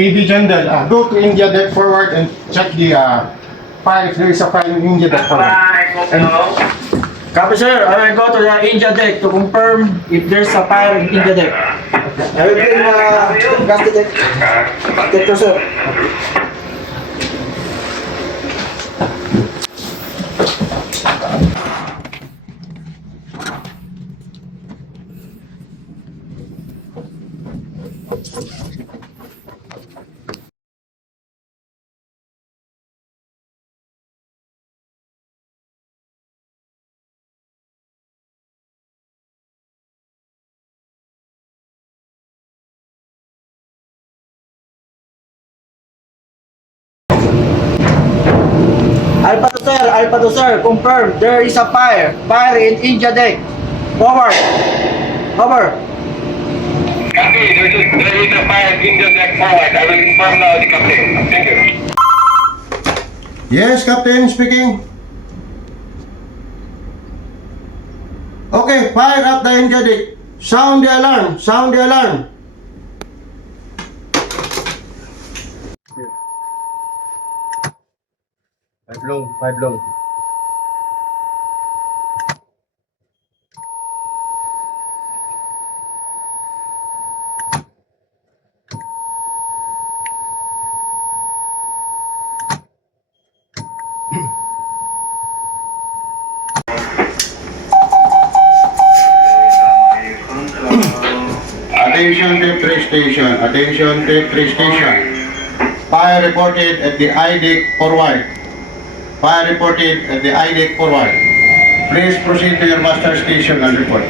AD General, go to India deck forward and check the fire if there is a fire in India deck forward. Copy, sir. I will go to the India deck to confirm if there's a fire in India deck. I will bring gas detector, sir. Alpha to sir, confirm there is a fire. Fire in India deck. Over. Over. Copy, there is a fire in the deck forward. I will inform now the captain. Thank you. Yes, Captain, speaking. Okay, fire up the India deck. Sound the alarm. Sound the alarm. Five long, five long. Attention Tip 3 station. Attention Tip 3 station. Fire reported at the IDEC forward. Fire reported at the IDEC forward. Please proceed to your master station and report.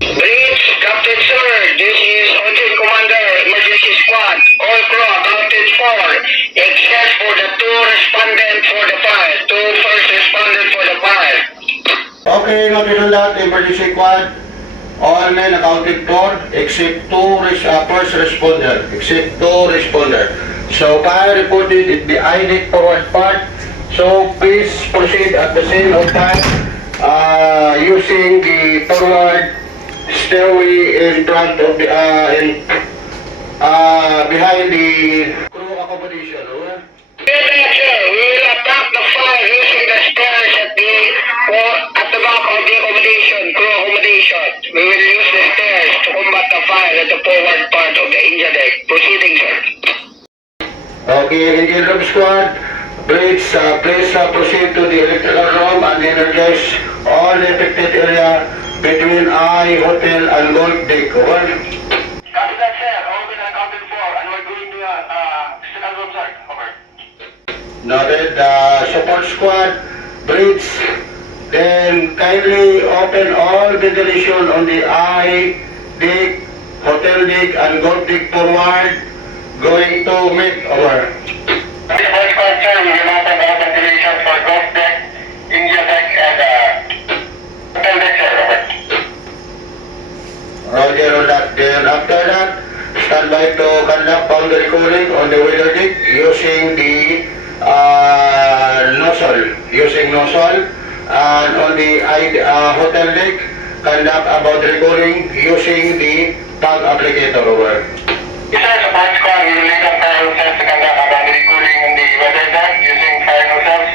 Bridge, Captain Sir, this is Hotel Commander, Emergency Squad, all crew accounted for, except for the two respondents for the fire, two first respondents for the fire. Okay, noted on that, emergency squad. All men accounted for except first responder. Except two responder. So fire reported at the IDEC forward part. So please proceed at the same time using the forward stairway in front of the behind the crew accommodation. Over. Yes, sir, we will attack the fire using the stairs at the back of the accommodation, crew accommodation. We will use the stairs to combat the fire at the forward part of the India deck. Proceeding, sir. Okay, Indian Room Squad, please proceed to the electrical room and energize all affected area between I Hotel and Gold Deck. Over. Copy that, sir. All been accounted for, and we're going to electrical room, sir. Over. Noted, support squad, bridge, then kindly open all ventilation on the I deck, hotel deck, and Gold deck forward, going to make over. The first squad, sir, we will open all ventilation for golf deck, India deck, and hotel deck, sir. Over. Roger on that. Then after that, stand by to conduct boundary cooling on the weather deck using the nozzle, and on the hotel deck, conduct a boundary cooling using the tag applicator. Over. Yes, sir, support squad, we will lead up fire nozzles to conduct a boundary cooling on the weather deck using fire nozzles,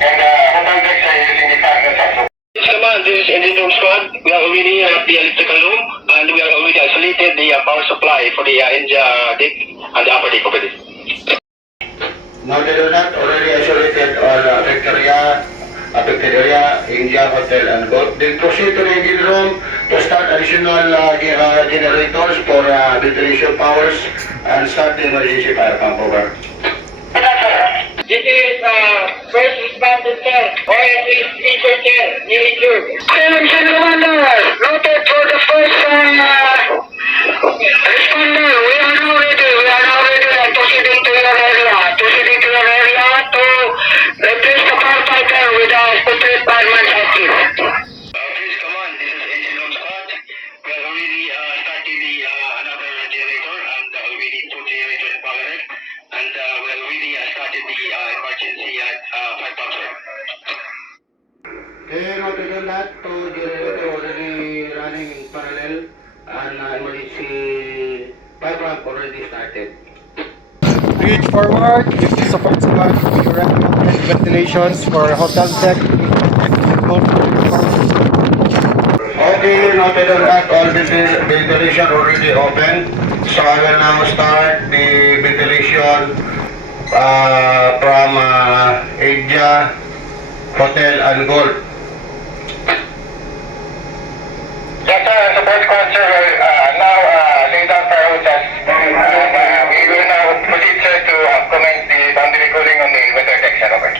and hotel deck, sir, using the fire nozzles. Yes, command, this is engine room squad. We are already at the electrical room, and we are already isolated the power supply for the India deck and the upper deck over this. Noted on that, already isolated all affected area, India Hotel and Gold. Then proceed to the engine room to start additional generators for ventilation powers and start the emergency fire pump. Over. This is first responder, sir. OS is injured, sir. New injured. Attention, Commander. Noted for the first responder. We are now ready. And proceeding to your area. To replace the firefighter with a separate fireman active. Please come on. This is engine room squad. We are already starting the another generator, and we need two generators powered, and we are already 5 ramp already started. Reach forward, use the support squad to recommend ventilations for hotel deck. Okay, noted on that. All the ventilation already open. So I will now start the ventilation from Asia Hotel and Gold. Yes, sir. Support squad, sir, will now lay down fire hoses. And we will now proceed, sir, to commence the boundary cooling on the weather deck, sir. Over.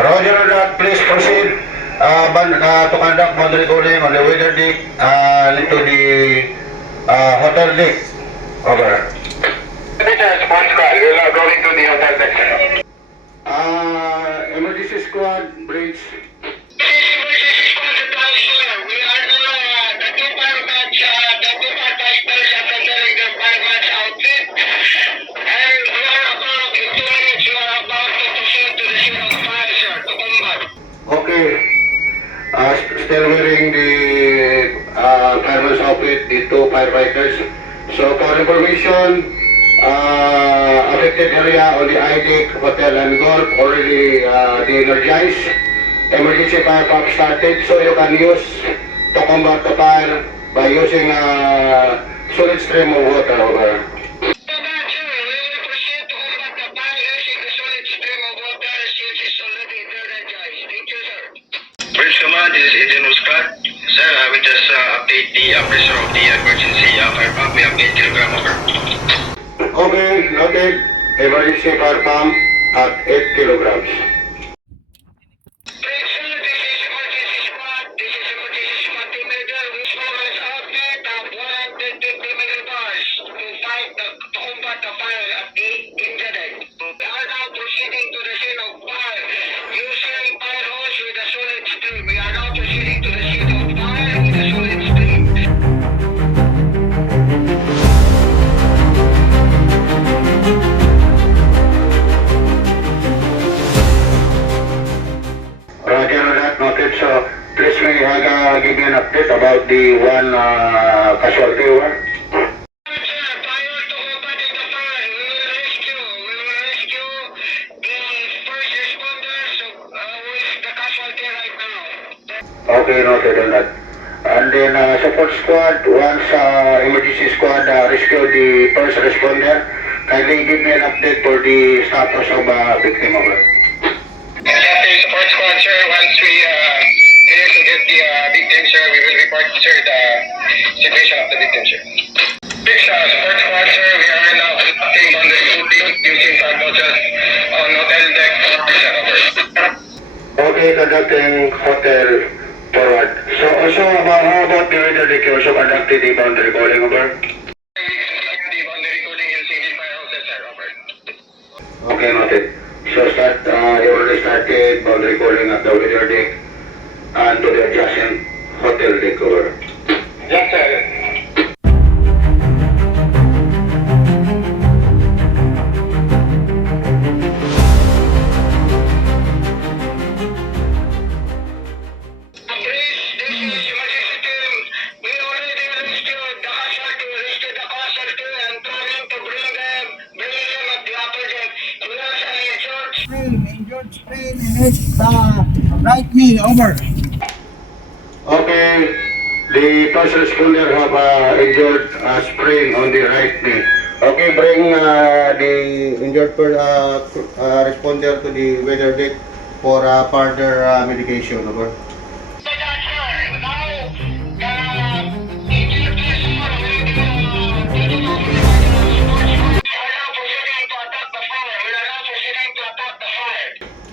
Roger on that. Please proceed to conduct boundary cooling on the weather deck to the hotel deck. Over. Sir, support squad, we will now go into the hotel deck, sir. Emergency squad, bridge. Okay. Still wearing the fireman's outfit, the 2 firefighters. So for information, affected area on the IDEC Hotel and Golf already de-energized. Emergency fire pump started, so you can use to combat the fire by using solid stream of water. Over. Bridge Command, this is Agent Muscat. Sir, I will just update the pressure of the emergency fire pump. We have 8 kilogram over. Okay, noted. Emergency fire pump at 8 kilograms. Bridge, sir, this is emergency squad. This is emergency squad team leader. We mobilize outfit of 150 millibars to fight to combat the fire at the incident. We are now proceeding to the scene of fire using fire hose with a solid stream. We are now proceeding to the scene of fire with a solid stream. Roger on that, noted. So please may give me an update about the one casualty. Over. Sir, prior to combating the fire, we will rescue the first responders with the casualty right now. Okay, noted on that. And then support squad, once emergency squad rescue the first responder, kindly give me an update for the status of victim. Over. After support squad, sir, once we clear to get the victim, sir, we will report, sir, the situation of the victim, sir. Big support squad, sir, we are now conducting boundary cooling using fire hoses on hotel deck sir, over. Okay, conducting hotel forward. So also how about the weather deck? You also conducted the boundary calling. Over. The boundary cooling using the fire hoses, sir, over. Okay, noted. So start, you already started boundary calling at the weather deck and to the adjacent hotel deck. Over. Yes, sir. Injured sprain and hit right knee. Over. Okay, the first responder have injured sprain on the right knee. Okay, bring the injured responder to the weather deck for further medication. Over.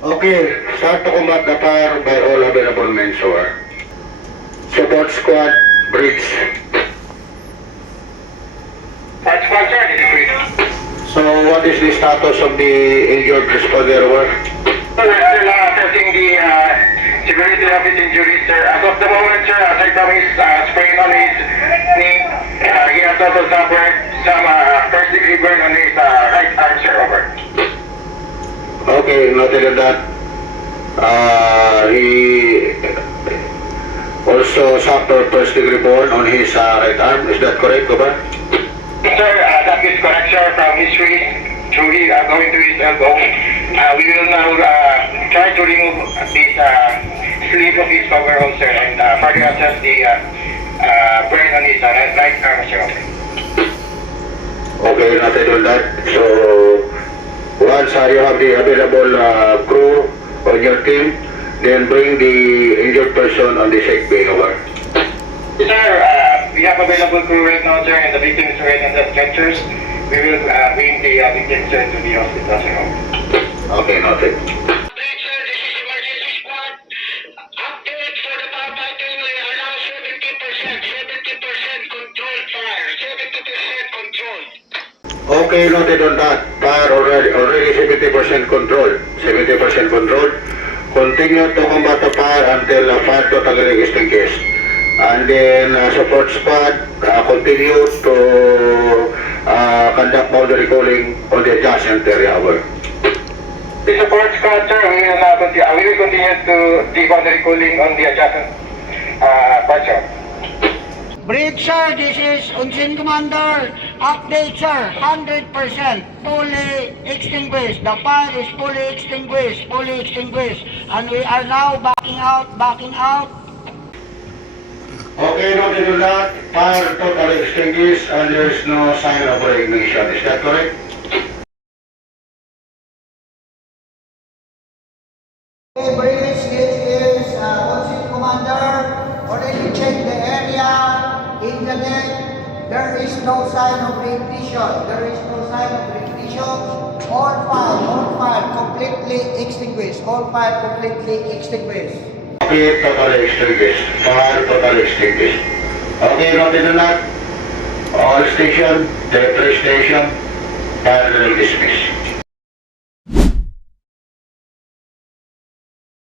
Okay, start to combat the fire by all available means. Over. Support squad, bridge. Support squad, sir, this is Chris. So what is the status of the injured responder? Over. So we're still assessing the severity of his injuries, sir. As of the moment, sir, aside from his sprain on his knee, he has also suffered some first-degree burn on his right arm, sir. Over. Okay, noted on that. also suffered first degree burn on his right arm. Is that correct, Goba? Sir, that is correct, sir. From history, truly going to his elbow. We will now try to remove this sleeve of his coverall, sir, and further assess the burn on his right arm, sir. Okay, noted on that. So, once you have the available crew on your team, then bring the injured person on the sick bay, over. Sir, we have available crew right now, sir, and the victim is right on the stretchers. We will bring the victim, sir, to the hospital, sir. Okay, noted. Sir, this is emergency squad. Update for the firefighting. We are now 70% controlled fire. 70% controlled. Okay, noted on that. Fire already 70% control. 70% control. Continue to combat the fire until fire totally extinguished. And then support squad continue to conduct boundary cooling on the adjacent area. Over. The support squad, sir, we will now continue. We will continue to the boundary cooling on the adjacent part, sir. Bridge, sir, this is Unseen Commander. Update, sir, 100% fully extinguished. The fire is fully extinguished, and we are now backing out. Okay, noted on that. Fire totally extinguished and there is no sign of ignition. Is that correct? Hey, Bridge, this is Unseen Commander. Already checked the area in the net. There is no sign of ignition. All fire completely extinguished. Okay, totally extinguished. Fire totally extinguished. Okay, noted on that. All station, the station, fire dismissed.